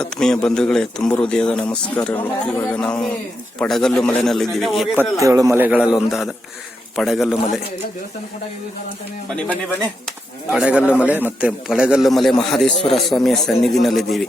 ಆತ್ಮೀಯ ಬಂಧುಗಳೇ ತುಂಬ ಹೃದಯದ ನಮಸ್ಕಾರಗಳು. ಇವಾಗ ನಾವು ಪಡಗಲ್ಲು ಮಲೆನಲ್ಲಿದ್ದೀವಿ. ಎಪ್ಪತ್ತೇಳು ಮಲೆಗಳಲ್ಲಿ ಒಂದಾದ ಪಡಗಲ್ಲು ಮಲೆ. ಪಡಗಲ್ಲು ಮಲೆ ಮತ್ತೆ ಪಡಗಲ್ಲು ಮಲೆ ಮಹದೇಶ್ವರ ಸ್ವಾಮಿಯ ಸನ್ನಿಧಿನಲ್ಲಿದ್ದೀವಿ.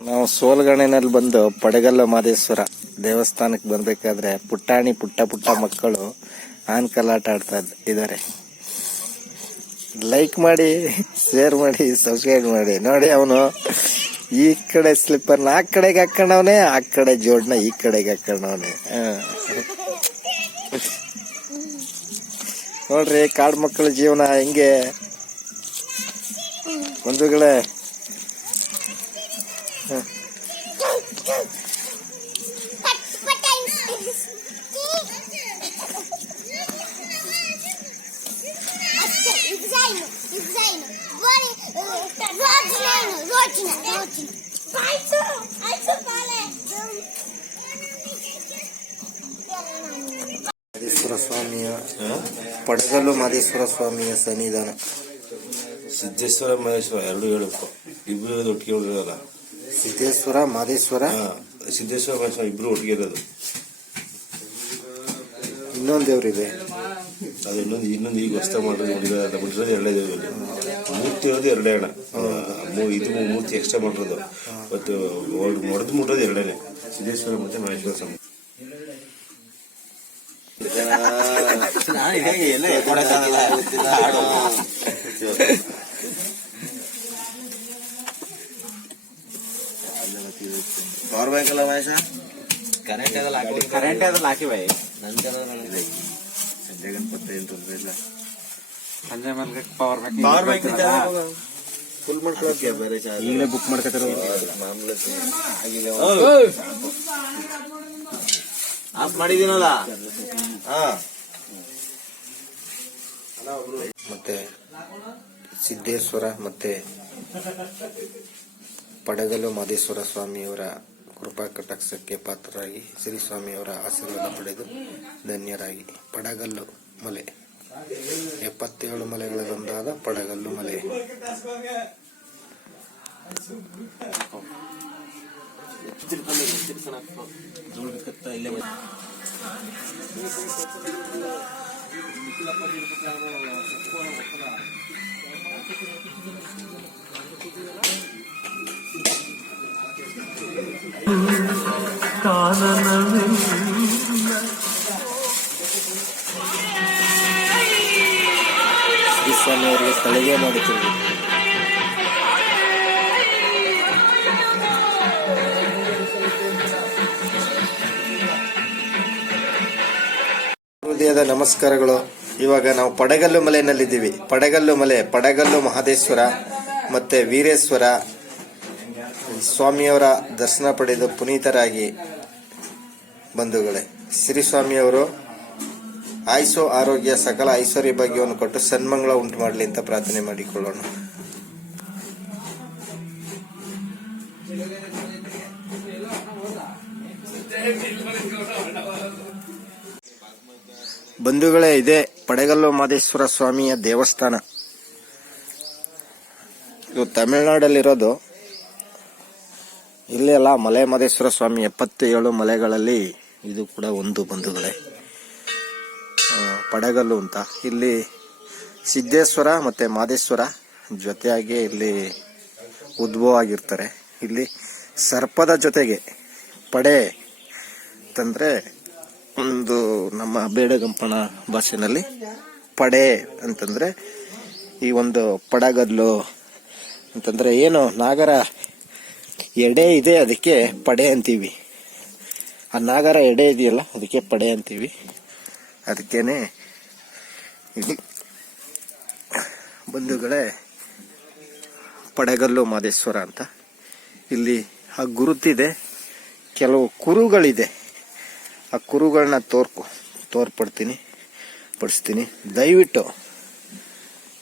ನಾವು ಸೋಲ್ಗಣಿನಲ್ಲಿ ಬಂದು ಪಡಗಲ್ಲ ಮಾದೇಶ್ವರ ದೇವಸ್ಥಾನಕ್ಕೆ ಬರ್ಬೇಕಾದ್ರೆ ಪುಟ್ಟಾಣಿ ಪುಟ್ಟ ಪುಟ್ಟ ಮಕ್ಕಳು ಆನ್ ಕಲಾಟ ಆಡ್ತಾ ಇದ್ದಾರೆ. ಲೈಕ್ ಮಾಡಿ ಶೇರ್ ಮಾಡಿ ಸಬ್ಸ್ಕ್ರೈಬ್ ಮಾಡಿ. ನೋಡಿ ಅವನು ಈ ಕಡೆ ಸ್ಲಿಪ್ಪರ್ನ ಆ ಕಡೆಗೆ ಹಾಕೊಂಡವನೆ, ಆ ಕಡೆ ಜೋಡ್ನ ಈ ಕಡೆಗೆ ಹಾಕೊಂಡವನೆ. ನೋಡ್ರಿ, ಕಾಡು ಮಕ್ಕಳ ಜೀವನ ಹೆಂಗೆ Pale. ಮಹದೇಶ್ವರ ಸ್ವಾಮಿಯ ಪಡಗಲ್ಲು ಮಹದೇಶ್ವರ ಸ್ವಾಮಿಯ ಸನ್ನಿಧಾನ ಸಿದ್ದೇಶ್ವರ ಮಹೇಶ್ವರ ಎರಡು ಹೇಳಬೇಕು. ಇಬ್ರು ಇರೋದು ಒಟ್ಟಿಗೆ ಇರೋಲ್ಲ ಸಿದ್ದೇಶ್ವರ ಮಾದೇಶ್ವರ? ಸಿದ್ದೇಶ್ವರ ಮಹೇಶ್ವರ ಇಬ್ರು ಒಟ್ಟಿಗೆ ಇರೋದು. ಇನ್ನೊಂದು ದೇವ್ರಿದೆ. ಅದು ಇನ್ನೊಂದು ಇನ್ನೊಂದು ಈಗ ಹೊಸ ಮಾಡೋದು ಮಾಡಿರೋದು ಬಿಟ್ಟಿರೋದು ಎರಡೇ ದೇವರು. ಮೂರ್ತಿ ಇರೋದು ಎರಡೇ ಹಣ ಮೂ- ಇದು ಮೂರ್ತಿ ಎಕ್ಸ್ಟ್ರಾ ಮಾಡಿರೋದು. ಬಟ್ ಮೊಡೆದು ಮುಟ್ಟೋದು ಎರಡನೇ. ಸಿದ್ದೇಶ್ವರ ಮತ್ತೆ ಮಹೇಶ್ವರ ಸ್ವಾಮಿ ನಾನು ಹೇಗೆ ಎಲ್ಲ ಪವರ್ ಬ್ಯಾಂಕ್ ಅಲ್ಲ ಮಹೇಶ ಕರೆಂಟ್ ಅದಲ್ಲ ಹಾಕಿ ಕರೆಂಟ್ ಅದಲ್ಲ ಹಾಕಿ ಬೈ ನಂತರ ಸಂಜೆ ಗಣಪತಿ ಏನು ತೊಂದರೆ ಇಲ್ಲ. ಸಂಜೆ ಮೇಲೆ power bank power bank full ಮಾಡ್ಕೊಳಕ್ಕೆ ಬೇರೆ ಚಾರ್ಜ್ ಈಗಲೇ ಬುಕ್ ಮಾಡ್ಕೊತಾರ? ಮಾಮೂಲಿ ಆಫ್ ಮಾಡಿದೀನಲ್ಲ ಹಾ. ಮತ್ತೆ ಸಿದ್ದೇಶ್ವರ ಮತ್ತೆ ಪಡಗಲ್ಲು ಮಾದೇಶ್ವರ ಸ್ವಾಮಿಯವರ ಕೃಪಾ ಕಟಾಕ್ಷಕ್ಕೆ ಪಾತ್ರರಾಗಿ ಶ್ರೀ ಸ್ವಾಮಿಯವರ ಆಶೀರ್ವಾದ ಪಡೆದು ಧನ್ಯರಾಗಿ. ಪಡಗಲ್ಲು ಮಲೆ. ಎಪ್ಪತ್ತೇಳು ಮಲೆಗಳಲ್ಲೊಂದಾದ ಪಡಗಲ್ಲು ಮಲೆ. ಸ್ವಾಮಿಯವರಿಗೆ ತಳಿಗೆ ಮಾಡುತ್ತೇವೆ. ಹೃದಯದ ನಮಸ್ಕಾರಗಳು. ಇವಾಗ ನಾವು ಪಡಗಲ್ಲು ಮಲೆಯಲ್ಲಿದ್ದೀವಿ. ಪಡಗಲ್ಲು ಮಲೆ, ಪಡಗಲ್ಲು ಮಹದೇಶ್ವರ ಮತ್ತೆ ವೀರೇಶ್ವರ ಸ್ವಾಮಿಯವರ ದರ್ಶನ ಪಡೆದು ಪುನೀತರಾಗಿ ಬಂಧುಗಳೇ. ಶ್ರೀ ಸ್ವಾಮಿಯವರು ಆಯುಸು ಆರೋಗ್ಯ ಸಕಲ ಐಶ್ವರ್ಯ ಭಾಗ್ಯವನ್ನು ಕೊಟ್ಟು ಸನ್ಮಂಗಳ ಉಂಟು ಮಾಡಲಿ ಅಂತ ಪ್ರಾರ್ಥನೆ ಮಾಡಿಕೊಳ್ಳೋಣ. ಬಂಧುಗಳೇ, ಇದೆ ಪಡೆಗಲ್ಲು ಮಾದೇಶ್ವರ ಸ್ವಾಮಿಯ ದೇವಸ್ಥಾನ. ಇದು ತಮಿಳುನಾಡಲ್ಲಿರೋದು ಇಲ್ಲಿ ಅಲ್ಲ ಮಲೆ ಮಹದೇಶ್ವರ ಸ್ವಾಮಿ ಎಪ್ಪತ್ತೇಳು ಮಲೆಗಳಲ್ಲಿ ಇದು ಕೂಡ ಒಂದು ಬಂಧುಗಳೇ. ಪಡಗಲ್ಲು ಅಂತ. ಇಲ್ಲಿ ಸಿದ್ದೇಶ್ವರ ಮತ್ತೆ ಮಾದೇಶ್ವರ ಜೊತೆಯಾಗಿ ಇಲ್ಲಿ ಉದ್ಭವ ಆಗಿರ್ತಾರೆ ಇಲ್ಲಿ ಸರ್ಪದ ಜೊತೆಗೆ ಪಡೆ ಅಂತಂದ್ರೆ ಒಂದು ನಮ್ಮ ಬೇಡಗಂಪಣ ಭಾಷೆನಲ್ಲಿ ಪಡೆ ಅಂತಂದ್ರೆ ಈ ಒಂದು ಪಡಗಲ್ಲು ಅಂತಂದ್ರೆ ಏನು ನಾಗರ ಎಡೆ ಇದೆ, ಅದಕ್ಕೆ ಪಡೆ ಅಂತೀವಿ. ಆ ನಾಗರ ಎಡೆ ಇದೆಯಲ್ಲ, ಅದಕ್ಕೆ ಪಡೆ ಅಂತೀವಿ. ಅದಕ್ಕೇನೆ ಇಲ್ಲಿ ಬಂಧುಗಳೇ, ಪಡೆಗಲ್ಲು ಮಾದೇಶ್ವರ ಅಂತ. ಇಲ್ಲಿ ಆ ಗುರುತಿದೆ, ಕೆಲವು ಕುರುಗಳಿದೆ. ಆ ಕುರುಗಳನ್ನ ತೋರ್ಕೊ ತೋರ್ಪಡ್ತೀನಿ, ಪಡಿಸ್ತೀನಿ. ದಯವಿಟ್ಟು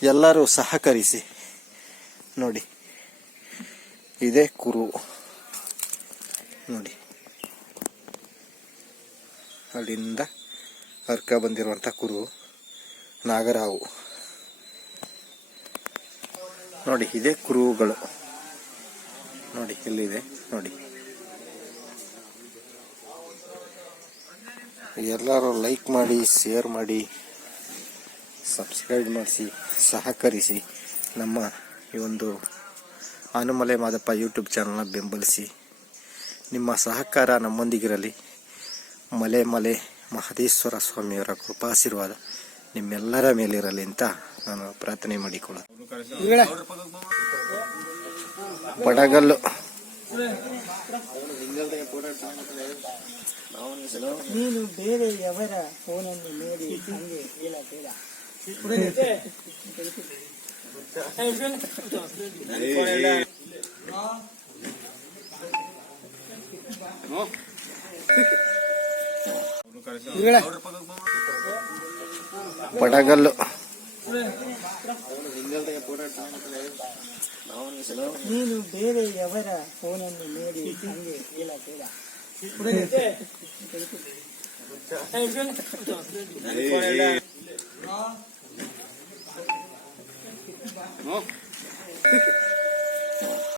ಎಲ್ಲರೂ ಸಹಕರಿಸಿ, ನೋಡಿ. ಇದೇ ಕುರು. ನೋಡಿ. ಅಲ್ಲಿಂದ ಅರ್ಕ ಬಂದಿರುವಂಥ ಕುರು, ನಾಗರಾವು. ನೋಡಿ, ಇದೇ ಕುರುಗಳು. ನೋಡಿ, ಎಲ್ಲಿದೆ? ನೋಡಿ. ಎಲ್ಲರೂ ಲೈಕ್ ಮಾಡಿ, ಶೇರ್ ಮಾಡಿ, ಸಬ್ಸ್ಕ್ರೈಬ್ ಮಾಡಿಸಿ, ಸಹಕರಿಸಿ ನಮ್ಮ ಈ ಒಂದು ಆನುಮಲೆ ಮಾದಪ್ಪ ಯೂಟ್ಯೂಬ್ ಚಾನಲ್ನ ಬೆಂಬಲಿಸಿ. ನಿಮ್ಮ ಸಹಕಾರ ನಮ್ಮೊಂದಿಗಿರಲಿ. ಮಲೆ ಮಲೆ ಮಹದೇಶ್ವರ ಸ್ವಾಮಿಯವರ ಕೃಪಾಶೀರ್ವಾದ ನಿಮ್ಮೆಲ್ಲರ ಮೇಲಿರಲಿ ಅಂತ ನಾನು ಪ್ರಾರ್ಥನೆ ಮಾಡಿಕೊಳ್ಳ ಪಡಗಲ್ಲು ನೀನು ಬೇರೆ ಫೋನನ್ನು ನೋಡಿ ಹಂಗೆ ಹೇಳಬೇಡ ಪಡಗಲ್ಲು ನೀನು ಬೇರೆ ಅವರ ಫೋನನ್ನು ನೋಡಿ ಹಂಗೆ ಹೇಳಬೇಡ 好